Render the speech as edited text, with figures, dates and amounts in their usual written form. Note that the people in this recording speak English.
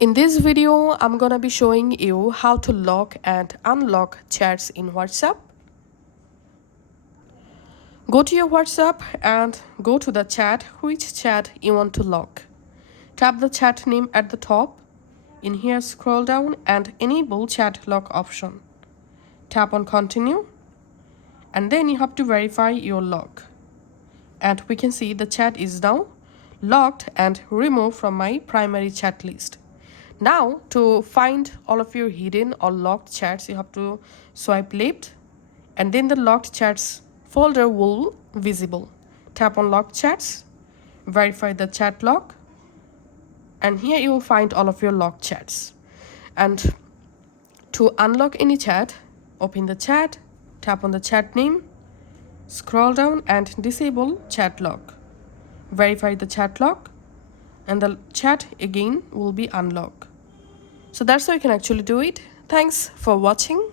In this video, I'm gonna be showing you how to lock and unlock chats in WhatsApp. Go to your WhatsApp and go to the chat, which chat you want to lock. Tap the chat name at the top. In here, scroll down and enable chat lock option. Tap on continue and then you have to verify your lock. And we can see the chat is now locked and removed from my primary chat list. Now, to find all of your hidden or locked chats, you have to swipe left and then the locked chats folder will visible. Tap on locked chats, verify the chat lock, and here you will find all of your locked chats. And to unlock any chat, open the chat, tap on the chat name, scroll down and disable chat lock. Verify the chat lock and the chat again will be unlocked. So that's how you can actually do it. Thanks for watching.